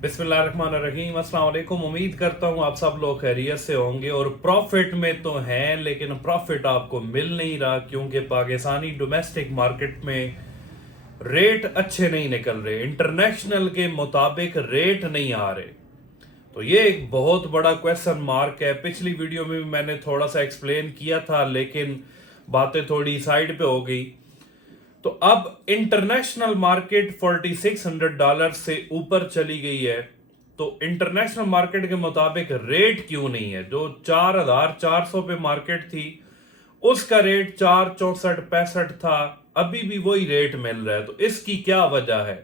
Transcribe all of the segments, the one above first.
बिस्मिल्लाहिर्रहमानिर्रहीम, अस्सलाम वालेकुम। उम्मीद करता हूँ आप सब लोग खैरियत से होंगे और प्रॉफिट में तो हैं, लेकिन प्रॉफिट आपको मिल नहीं रहा क्योंकि पाकिस्तानी डोमेस्टिक मार्केट में रेट अच्छे नहीं निकल रहे, इंटरनेशनल के मुताबिक रेट नहीं आ रहे। तो ये एक बहुत बड़ा क्वेश्चन मार्क है। पिछली वीडियो में भी मैंने थोड़ा सा एक्सप्लेन किया था, लेकिन बातें थोड़ी साइड पे हो गई। तो अब इंटरनेशनल मार्केट $4600 से ऊपर चली गई है। तो इंटरनेशनल मार्केट के मुताबिक रेट क्यों नहीं है? जो 4400 पे मार्केट थी उसका रेट 464-65 था, अभी भी वही रेट मिल रहा है। तो इसकी क्या वजह है?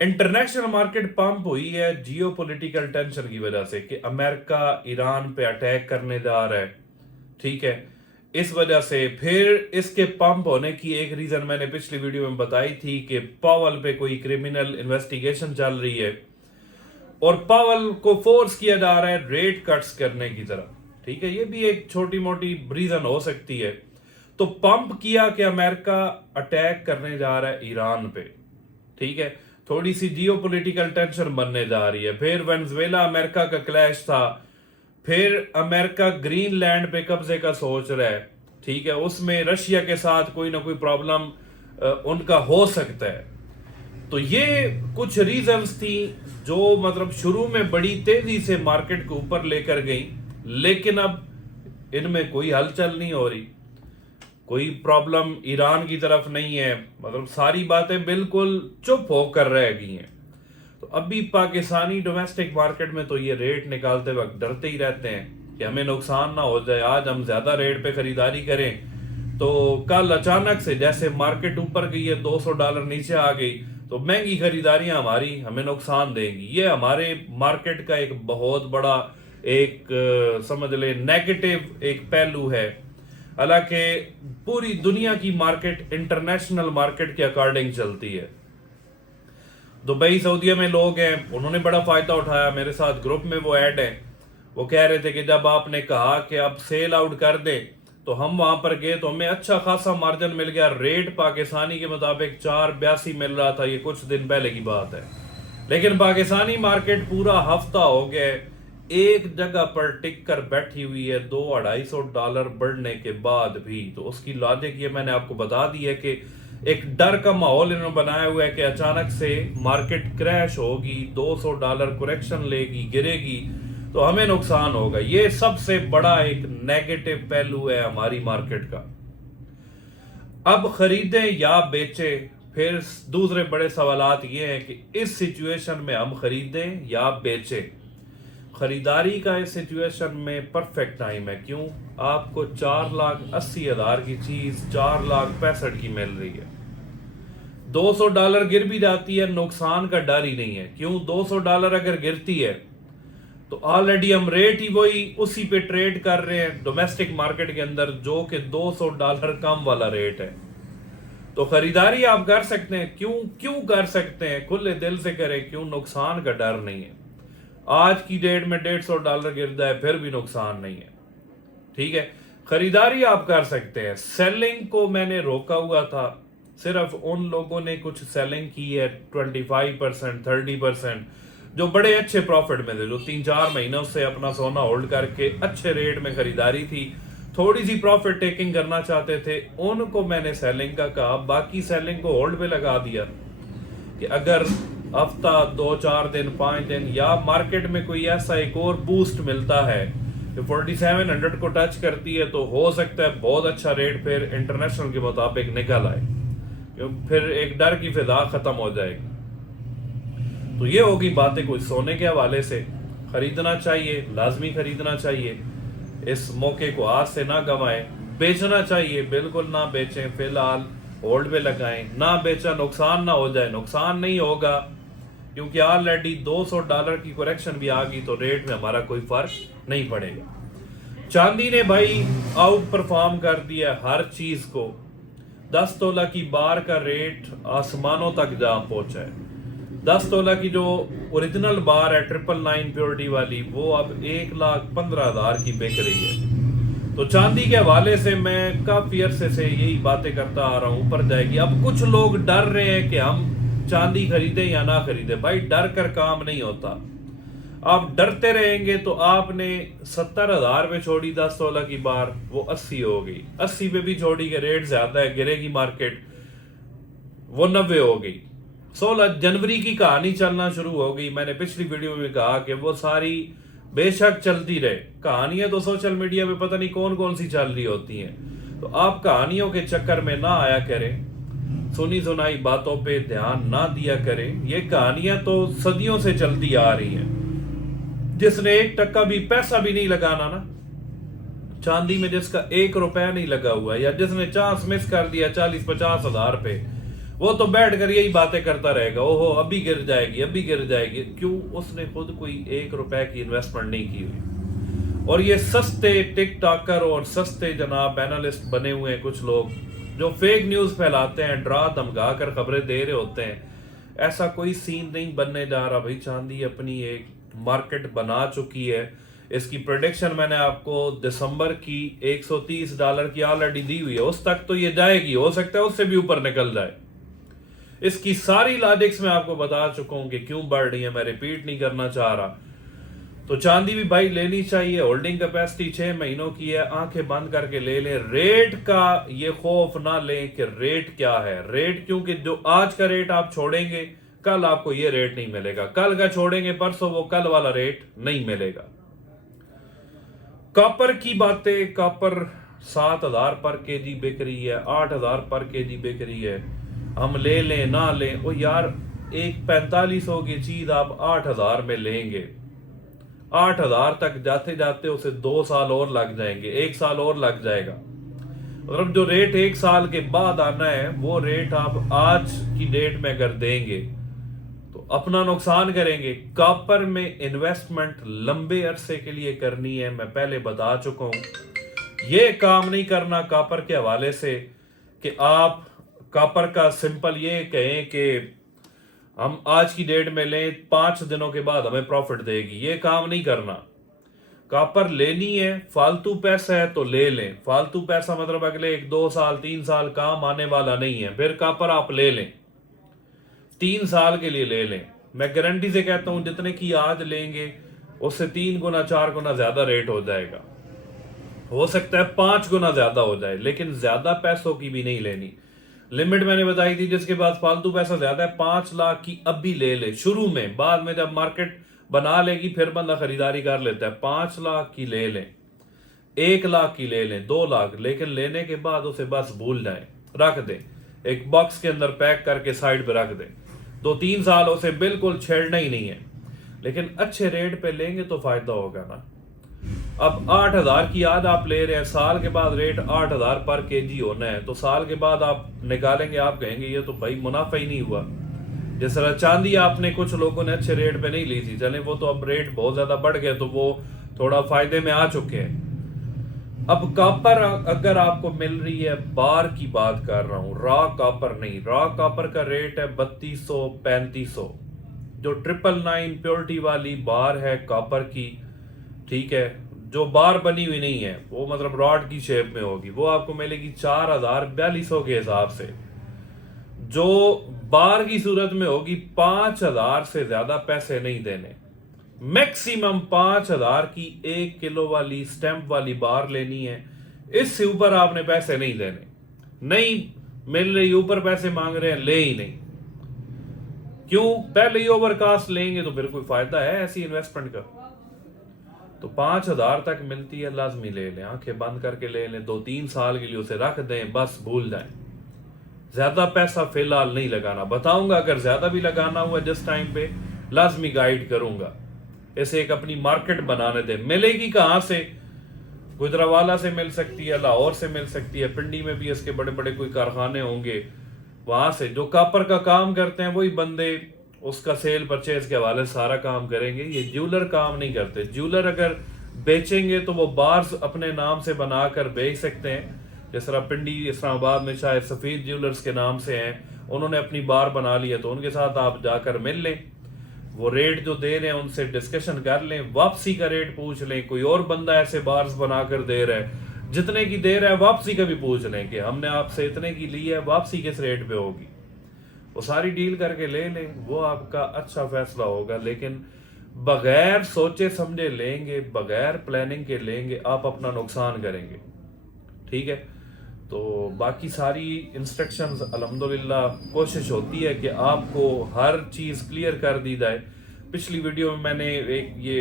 इंटरनेशनल मार्केट पंप हुई है जियोपॉलिटिकल टेंशन की वजह से कि अमेरिका ईरान पे अटैक करने जा रहा है, ठीक है। इस वजह से फिर इसके पंप होने की एक रीजन मैंने पिछली वीडियो में बताई थी कि पावल पे कोई क्रिमिनल इन्वेस्टिगेशन चल रही है और पावल को फोर्स किया जा रहा है रेट कट्स करने की तरफ, ठीक है। ये भी एक छोटी मोटी रीजन हो सकती है। तो पंप किया कि अमेरिका अटैक करने जा रहा है ईरान पे, ठीक है। थोड़ी सी जियोपॉलिटिकल टेंशन बनने जा रही है। फिर वेनेजुएला अमेरिका का क्लैश था, फिर अमेरिका ग्रीनलैंड पे कब्जे का सोच रहा है, ठीक है। उसमें रशिया के साथ कोई ना कोई प्रॉब्लम उनका हो सकता है। तो ये कुछ रीजंस थी जो मतलब शुरू में बड़ी तेजी से मार्केट को ऊपर लेकर गई, लेकिन अब इनमें कोई हलचल नहीं हो रही, कोई प्रॉब्लम ईरान की तरफ नहीं है, मतलब सारी बातें बिल्कुल चुप होकर रह गई हैं। तो अभी पाकिस्तानी डोमेस्टिक मार्केट में तो ये रेट निकालते वक्त डरते ही रहते हैं कि हमें नुकसान ना हो जाए। आज हम ज्यादा रेट पे खरीदारी करें तो कल अचानक से जैसे मार्केट ऊपर गई है, $200 नीचे आ गई, तो महंगी खरीदारियां हमारी हमें नुकसान देंगी। ये हमारे मार्केट का एक बहुत बड़ा एक समझ ले नेगेटिव एक पहलू है। हालांकि पूरी दुनिया की मार्केट इंटरनेशनल मार्केट के अकॉर्डिंग चलती है। दुबई सऊदीया में लोग हैं, उन्होंने बड़ा फायदा उठाया। मेरे साथ ग्रुप में वो ऐड है, वो कह रहे थे कि जब आपने कहा कि अब सेल आउट कर दे तो हम वहां पर गए तो हमें अच्छा खासा मार्जिन मिल गया। रेट पाकिस्तानी के मुताबिक 482 मिल रहा था, ये कुछ दिन पहले की बात है। लेकिन पाकिस्तानी मार्केट पूरा हफ्ता हो गया एक जगह पर टिक कर बैठी हुई है, $200-250 बढ़ने के बाद भी। तो उसकी लॉजिक ये मैंने आपको बता दी है कि एक डर का माहौल इन्होंने बनाया हुआ है कि अचानक से मार्केट क्रैश होगी, $200 करेक्शन लेगी, गिरेगी तो हमें नुकसान होगा। ये सबसे बड़ा एक नेगेटिव पहलू है हमारी मार्केट का। अब खरीदें या बेचें, फिर दूसरे बड़े सवालात ये हैं कि इस सिचुएशन में हम खरीदें या बेचें। खरीदारी का इस सिचुएशन में परफेक्ट टाइम है। क्यों? आपको 4,80,000 की चीज 4,65,000 की मिल रही है। $200 गिर भी जाती है, नुकसान का डर ही नहीं है। क्यों? $200 अगर गिरती है तो ऑलरेडी हम रेट ही वही उसी पे ट्रेड कर रहे हैं डोमेस्टिक मार्केट के अंदर, जो कि $200 कम वाला रेट है। तो खरीदारी आप कर सकते हैं। क्यों कर सकते हैं? खुले दिल से करें। क्यों? नुकसान का डर नहीं है। आज की डेट में $150 गिर जाए फिर भी नुकसान नहीं है, ठीक है। खरीदारी आप कर सकते हैं। सेलिंग को मैंने रोका हुआ था, सिर्फ उन लोगों ने कुछ सेलिंग की है 25%, 30%, जो बड़े अच्छे प्रॉफिट में थे, जो 3-4 महीनों से अपना सोना होल्ड करके अच्छे रेट में खरीदारी थी, थोड़ी सी प्रॉफिट टेकिंग करना चाहते थे, उनको मैंने सेलिंग का कहा। बाकी सेलिंग को होल्ड पे लगा दिया कि अगर हफ्ता 2-4 दिन 5 दिन या मार्केट में कोई ऐसा एक और बूस्ट मिलता है जो 4700 को टच करती है तो हो सकता है बहुत अच्छा रेट फिर इंटरनेशनल के मुताबिक निकल आए, क्योंकि फिर एक डर की फिजा खत्म हो जाएगी। तो ये होगी बातें कुछ सोने के हवाले से। खरीदना चाहिए, लाजमी खरीदना चाहिए, इस मौके को हाथ से ना गंवाएं। बेचना चाहिए, बिल्कुल ना बेचें, फिलहाल होल्ड पे लगाएं। ना बेचा नुकसान ना हो जाए, नुकसान नहीं होगा क्योंकि ऑलरेडी $200 की करेक्शन भी आ गई तो रेट में हमारा कोई फर्क नहीं पड़ेगा। चांदी ने भाई आउट परफॉर्म कर दिया हर चीज को। 10 तोला की बार का रेट आसमानों तक जा पहुंचा है। 10 तोला की जो ओरिजिनल बार है 999 प्योरिटी वाली, वो अब 1,15,000 की बिक रही है। तो चांदी के हवाले से मैं काफी अरसे से यही बातें करता आ रहा हूं, ऊपर जाएगी। अब कुछ लोग डर रहे हैं कि हम चांदी खरीदे या ना खरीदे, भाई डर कर काम नहीं होता। आप डरते रहेंगे तो आपने 70,000 पे छोड़ी 10 तोला की बार, वो 80 हो गई, 80 पे भी छोड़ी के रेट ज्यादा है, गिरेगी मार्केट, वो 90 हो गई। 16 जनवरी की कहानी चलना शुरू हो गई। मैंने पिछली वीडियो में कहा कि वो सारी बेशक चलती रहे, कहानियां तो सोशल मीडिया पे पता नहीं कौन कौन सी चल रही होती हैं, तो आप कहानियों के चक्कर में ना आया करें, सुनी सुनाई बातों पे ध्यान ना दिया करें। ये कहानियां तो सदियों से चलती आ रही हैं। जिसने 1 टक्का भी पैसा भी नहीं लगाना ना चांदी में, जिसका 1 रुपया नहीं लगा हुआ है, या जिसने चांस मिस कर दिया 40-50 हजार पे, वो तो बैठ कर यही बातें करता रहेगा, ओहो अभी गिर जाएगी, अभी गिर जाएगी। क्यों? उसने खुद कोई 1 रुपए की इन्वेस्टमेंट नहीं की हुई। और ये सस्ते टिकटॉकर और सस्ते जनाब एनालिस्ट बने हुए हैं कुछ लोग, जो फेक न्यूज फैलाते हैं, डरा धमका कर खबरें दे रहे होते हैं। ऐसा कोई सीन नहीं बनने जा रहा भाई। चांदी अपनी एक मार्केट बना चुकी है। इसकी प्रेडिक्शन मैंने आपको दिसंबर की $130 की ऑलरेडी दी हुई है, उस तक तो ये जाएगी, हो सकता है उससे भी ऊपर निकल जाए। इसकी सारी लॉजिक्स मैं आपको बता चुका हूं कि क्यों बढ़ रही है, मैं रिपीट नहीं करना चाह रहा। तो चांदी भी भाई लेनी चाहिए। होल्डिंग कैपेसिटी 6 महीनों की है, आंखें बंद करके ले लें। रेट का ये खौफ ना लें कि रेट क्या है, रेट क्योंकि जो आज का रेट आप छोड़ेंगे कल आपको ये रेट नहीं मिलेगा, कल का छोड़ेंगे परसों वो कल वाला रेट नहीं मिलेगा। कॉपर की बातें, कॉपर 7,000 पर केजी बिक रही है, 8,000 पर केजी बिक रही है। हम ले लें ना लें, ओ यार एक 4500 की चीज आप 8,000 में लेंगे, 8,000 तक जाते जाते उसे 2 साल और लग जाएंगे, 1 साल और लग जाएगा। मतलब जो रेट 1 साल के बाद आना है वो रेट आप आज की डेट में अगर देंगे तो अपना नुकसान करेंगे। कॉपर में इन्वेस्टमेंट लंबे अरसे के लिए करनी है, मैं पहले बता चुका हूं। ये काम नहीं करना कॉपर के हवाले से कि आप कॉपर का सिंपल ये कहें कि हम आज की डेट में लें, 5 दिनों के बाद हमें प्रॉफिट देगी, ये काम नहीं करना। कॉपर लेनी है, फालतू पैसा है तो ले लें। फालतू पैसा मतलब अगले 1-2 साल 3 साल काम आने वाला नहीं है, फिर कॉपर आप ले लें, 3 साल के लिए ले लें। मैं गारंटी से कहता हूं जितने की आज लेंगे उससे 3 गुना 4 गुना ज्यादा रेट हो जाएगा, हो सकता है 5 गुना ज्यादा हो जाए, लेकिन ज्यादा पैसों की भी नहीं लेनी। लिमिट मैंने बताई थी, जिसके पास फालतू पैसा ज्यादा है 5 लाख की अभी ले ले शुरू में, बाद में जब मार्केट बना लेगी फिर बंदा खरीदारी कर लेता है। 5 लाख की ले लें, 1 लाख की ले लें, 2 लाख, लेकिन लेने के बाद उसे बस भूल जाएं, रख दें, एक बॉक्स के अंदर पैक करके साइड पे रख दें। 2-3 साल उसे बिल्कुल छेड़ना ही नहीं है, लेकिन अच्छे रेट पे लेंगे तो फायदा होगा ना। अब 8,000 की आज आप ले रहे हैं, साल के बाद रेट 8,000 पर केजी होना है, तो साल के बाद आप निकालेंगे, आप कहेंगे ये तो भाई मुनाफा ही नहीं हुआ। जिस तरह चांदी आपने कुछ लोगों ने अच्छे रेट पे नहीं ली थी, चले वो तो अब रेट बहुत ज्यादा बढ़ गए तो वो थोड़ा फायदे में आ चुके हैं। अब कॉपर अगर आपको मिल रही है, बार की बात कर रहा हूं, रॉ कॉपर नहीं, रॉ कॉपर का रेट है 3200-3500। जो 999 प्योरिटी वाली बार है कॉपर की, ठीक है, जो बार बनी हुई नहीं है, वो मतलब रॉड की शेप में होगी, वो आपको मिलेगी 4,4200 के हिसाब से। जो बार की सूरत में होगी 5,000 से ज्यादा पैसे नहीं देने, मैक्सिमम 5,000 की 1 किलो वाली स्टैंप वाली बार लेनी है, इससे ऊपर आपने पैसे नहीं देने। नहीं मिल रही, ऊपर पैसे मांग रहे हैं, ले ही नहीं। क्यों? पहले ही ओवर कास्ट लेंगे तो फिर कोई फायदा है ऐसी इन्वेस्टमेंट का? तो 5,000 तक मिलती है, लाजमी ले लें, आंखें बंद करके ले लें, 2-3 साल के लिए उसे रख दें, बस भूल जाएं। ज्यादा पैसा फिलहाल नहीं लगाना। बताऊंगा अगर ज्यादा भी लगाना हुआ जिस टाइम पे, लाजमी गाइड करूंगा। इसे एक अपनी मार्केट बनाने दें। मिलेगी कहां से? गुजरावाला से मिल सकती है, लाहौर से मिल सकती है, पिंडी में भी इसके बड़े बड़े कोई कारखाने होंगे, वहां से जो कॉपर का काम करते हैं वही बंदे उसका सेल परचेज के हवाले सारा काम करेंगे। ये ज्वेलर काम नहीं करते। ज्वेलर अगर बेचेंगे तो वो बार्स अपने नाम से बनाकर बेच सकते हैं, जिस तरह पिंडी इस्लामाबाद में शायद सफीद ज्वेलर्स के नाम से हैं, उन्होंने अपनी बार बना ली है, तो उनके साथ आप जाकर मिल लें, वो रेट जो दे रहे हैं उनसे डिस्कशन कर लें, वापसी का रेट पूछ लें। कोई और बंदा ऐसे बार्स बनाकर दे रहा है, जितने की दे रहा है वापसी का भी पूछ लें कि हमने आपसे इतने की ली है, वापसी किस रेट पे होगी। वो सारी डील करके ले लें, वो आपका अच्छा फैसला होगा। लेकिन बगैर सोचे समझे लेंगे, बगैर प्लानिंग के लेंगे, आप अपना नुकसान करेंगे। ठीक है, तो बाकी सारी इंस्ट्रक्शंस अल्हम्दुलिल्लाह कोशिश होती है कि आपको हर चीज़ क्लियर कर दी जाए। पिछली वीडियो में मैंने एक ये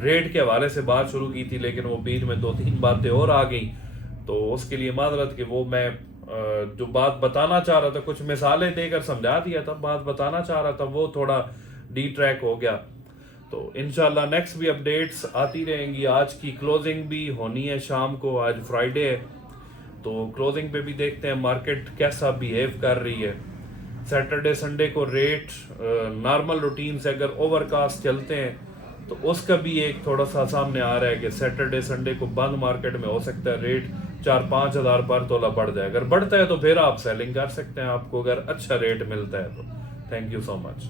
रेट के हवाले से बात शुरू की थी, लेकिन वो बीच में 2-3 बातें और आ गई, तो उसके लिए माजरत कि वो मैं जो बात बताना चाह रहा था, कुछ मिसालें देकर समझा दिया था, बात बताना चाह रहा था वो थोड़ा डी ट्रैक हो गया। तो इंशाल्लाह नेक्स्ट भी अपडेट्स आती रहेंगी। आज की क्लोजिंग भी होनी है शाम को, आज फ्राइडे है, तो क्लोजिंग पे भी देखते हैं मार्केट कैसा बिहेव कर रही है। सैटरडे संडे को रेट नॉर्मल रूटीन से अगर ओवरकास्ट चलते हैं तो उसका भी एक थोड़ा सा सामने आ रहा है कि सैटरडे संडे को बंद मार्केट में हो सकता है रेट 4-5 हज़ार पर तोला बढ़ जाए। अगर बढ़ता है तो फिर आप सेलिंग कर सकते हैं, आपको अगर अच्छा रेट मिलता है तो। Thank you so much.